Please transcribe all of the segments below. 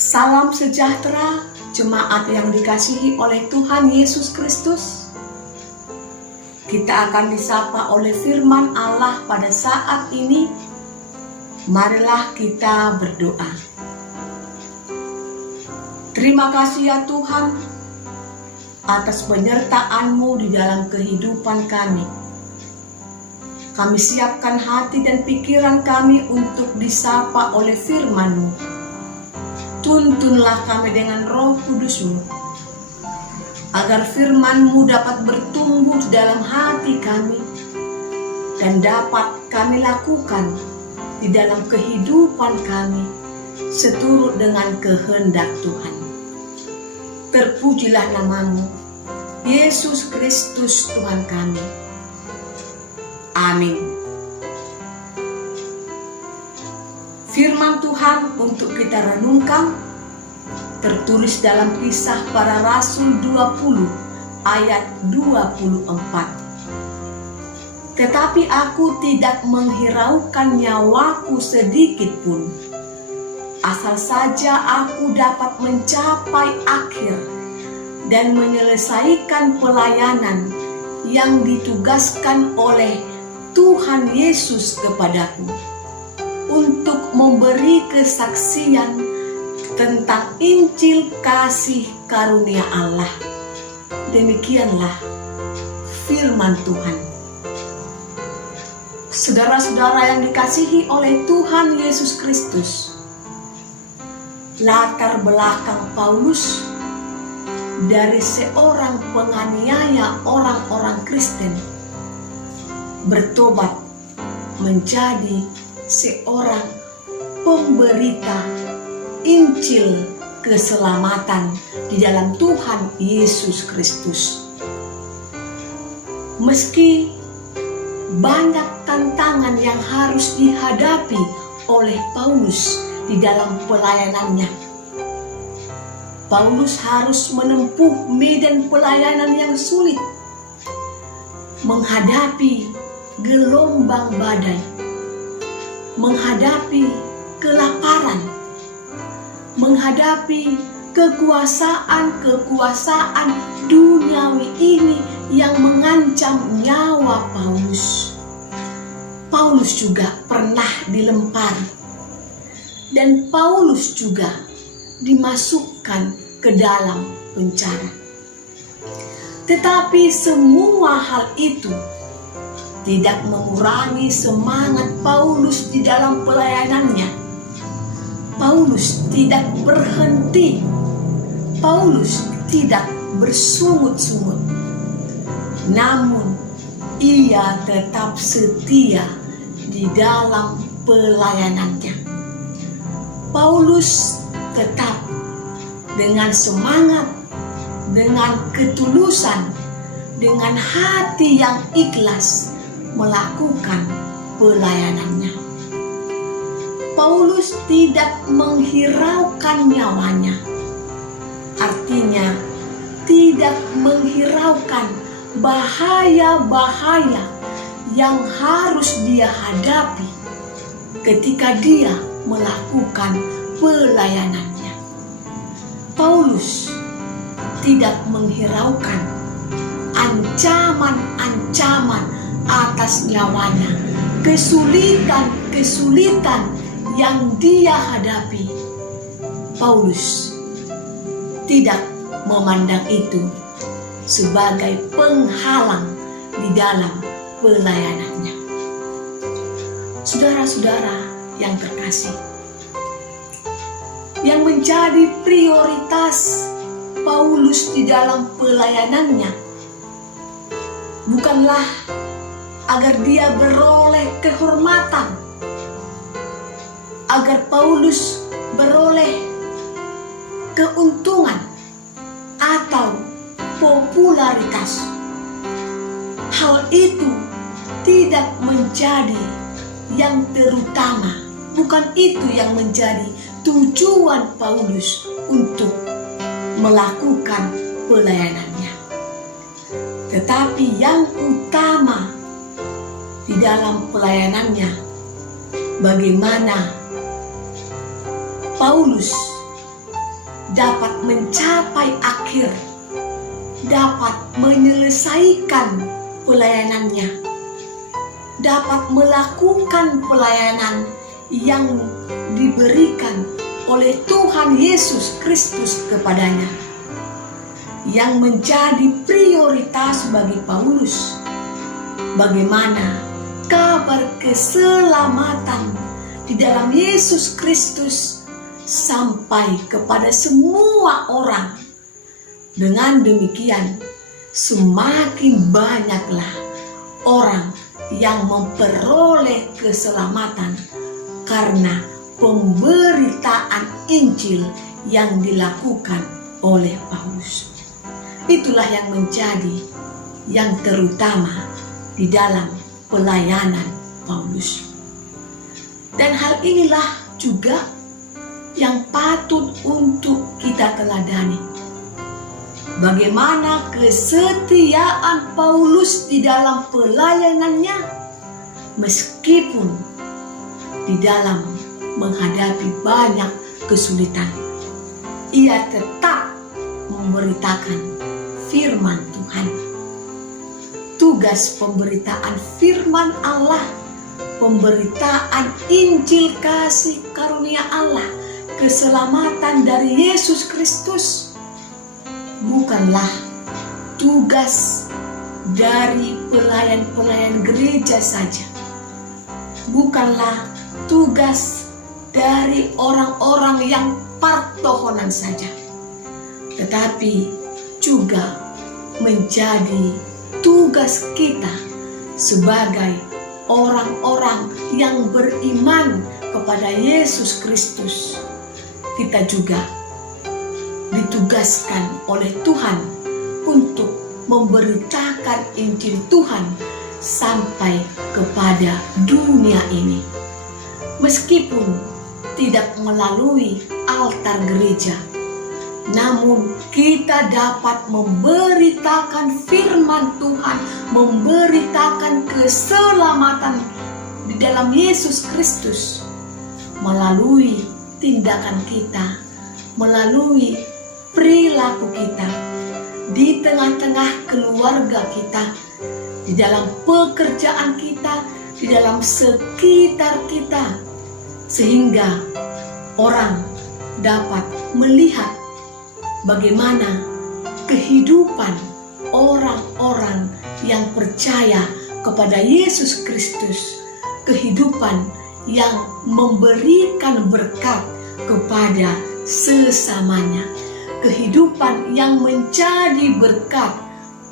Salam sejahtera, jemaat yang dikasihi oleh Tuhan Yesus Kristus. Kita akan disapa oleh firman Allah pada saat ini. Marilah kita berdoa. Terima kasih ya Tuhan atas penyertaan-Mu di dalam kehidupan kami. Kami siapkan hati dan pikiran kami untuk disapa oleh firman-Mu. Tuntunlah kami dengan Roh Kudus-Mu, agar firman-Mu dapat bertumbuh dalam hati kami dan dapat kami lakukan di dalam kehidupan kami seturut dengan kehendak Tuhan. Terpujilah nama-Mu, Yesus Kristus Tuhan kami. Amin. Firman Tuhan untuk kita renungkan tertulis dalam Kisah Para Rasul 20 ayat 24. Tetapi aku tidak menghiraukan nyawaku sedikit pun, asal saja aku dapat mencapai akhir dan menyelesaikan pelayanan yang ditugaskan oleh Tuhan Yesus kepadaku, untuk memberi kesaksian tentang Injil kasih karunia Allah. Demikianlah firman Tuhan. Saudara-saudara yang dikasihi oleh Tuhan Yesus Kristus, latar belakang Paulus dari seorang penganiaya orang-orang Kristen bertobat menjadi seorang pemberita Injil keselamatan di dalam Tuhan Yesus Kristus. Meski banyak tantangan yang harus dihadapi oleh Paulus di dalam pelayanannya, Paulus harus menempuh medan pelayanan yang sulit, menghadapi gelombang badai, menghadapi kelaparan, menghadapi kekuasaan duniawi ini yang mengancam nyawa Paulus. Paulus juga pernah dilempari, dan Paulus juga dimasukkan ke dalam penjara. Tetapi semua hal itu tidak mengurangi semangat Paulus di dalam pelayanannya. Paulus tidak berhenti. Paulus tidak bersungut-sungut. Namun, ia tetap setia di dalam pelayanannya. Paulus tetap dengan semangat, dengan ketulusan, dengan hati yang ikhlas melakukan pelayanannya. Paulus tidak menghiraukan nyawanya, artinya tidak menghiraukan bahaya-bahaya yang harus dia hadapi ketika dia melakukan pelayanannya. Paulus tidak menghiraukan ancaman-ancaman atas nyawanya, kesulitan-kesulitan yang dia hadapi. Paulus tidak memandang itu sebagai penghalang di dalam pelayanannya. Saudara-saudara yang terkasih, yang menjadi prioritas Paulus di dalam pelayanannya bukanlah agar dia beroleh kehormatan, agar Paulus beroleh keuntungan atau popularitas. Hal itu tidak menjadi yang terutama, bukan itu yang menjadi tujuan Paulus untuk melakukan pelayanannya. Tetapi yang utama di dalam pelayanannya, bagaimana Paulus dapat mencapai akhir, dapat menyelesaikan pelayanannya, dapat melakukan pelayanan yang diberikan oleh Tuhan Yesus Kristus kepadanya, yang menjadi prioritas bagi Paulus. Bagaimana kabar keselamatan di dalam Yesus Kristus sampai kepada semua orang. Dengan demikian, semakin banyaklah orang yang memperoleh keselamatan karena pemberitaan Injil yang dilakukan oleh Paulus. Itulah yang menjadi yang terutama di dalam pelayanan Paulus. Dan hal inilah juga yang patut untuk kita teladani. Bagaimana kesetiaan Paulus di dalam pelayanannya, meskipun di dalam menghadapi banyak kesulitan, ia tetap memberitakan firman Tuhan. Tugas pemberitaan firman Allah, pemberitaan Injil kasih karunia Allah, keselamatan dari Yesus Kristus, bukanlah tugas dari pelayan-pelayan gereja saja, bukanlah tugas dari orang-orang yang partohonan saja, tetapi juga menjadi tugas kita sebagai orang-orang yang beriman kepada Yesus Kristus. Kita juga ditugaskan oleh Tuhan untuk memberitakan Injil Tuhan sampai kepada dunia ini. Meskipun tidak melalui altar gereja, namun kita dapat memberitakan firman Tuhan, memberitakan keselamatan di dalam Yesus Kristus melalui tindakan kita, melalui perilaku kita, di tengah-tengah keluarga kita, di dalam pekerjaan kita, di dalam sekitar kita, sehingga orang dapat melihat bagaimana kehidupan orang-orang yang percaya kepada Yesus Kristus, kehidupan yang memberikan berkat kepada sesamanya, kehidupan yang menjadi berkat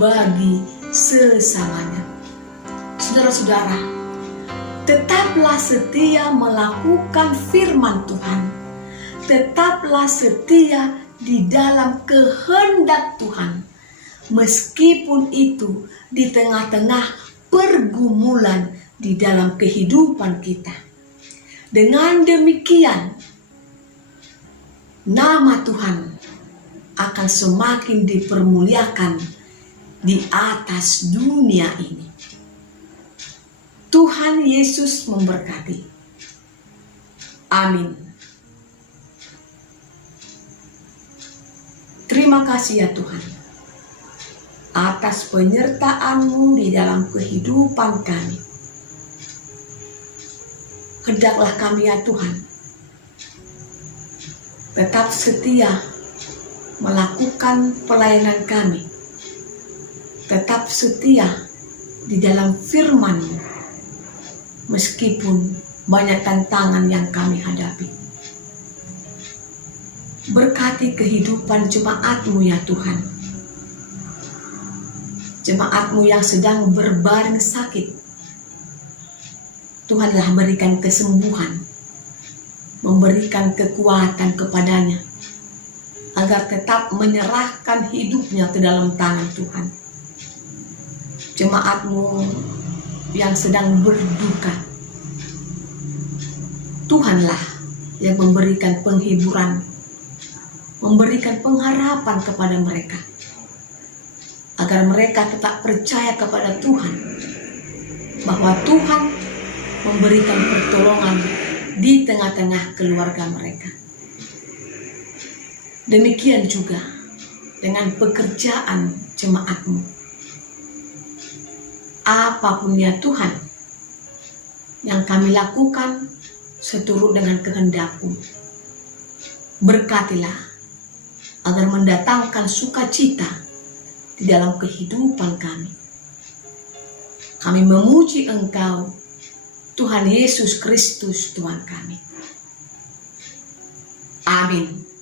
bagi sesamanya. Saudara-saudara, tetaplah setia melakukan firman Tuhan, tetaplah setia di dalam kehendak Tuhan, meskipun itu di tengah-tengah pergumulan di dalam kehidupan kita. Dengan demikian, nama Tuhan akan semakin dipermuliakan di atas dunia ini. Tuhan Yesus memberkati. Amin. Terima kasih ya Tuhan atas penyertaan-Mu di dalam kehidupan kami. Hendaklah kami ya Tuhan tetap setia melakukan pelayanan kami, tetap setia di dalam firman-Mu meskipun banyak tantangan yang kami hadapi. Berkati kehidupan jemaat-Mu ya Tuhan, jemaat-Mu yang sedang berbaring sakit. Tuhanlah berikan kesembuhan, memberikan kekuatan kepadanya, agar tetap menyerahkan hidupnya ke dalam tangan Tuhan. Jemaat-Mu yang sedang berduka, Tuhanlah yang memberikan penghiburan, memberikan pengharapan kepada mereka, agar mereka tetap percaya kepada Tuhan, bahwa Tuhan memberikan pertolongan di tengah-tengah keluarga mereka. Demikian juga dengan pekerjaan jemaat-Mu. Apapun ya Tuhan yang kami lakukan seturut dengan kehendak-Mu. Berkatilah agar mendatangkan sukacita di dalam kehidupan kami. Kami memuji Engkau, Tuhan Yesus Kristus Tuhan kami. Amin.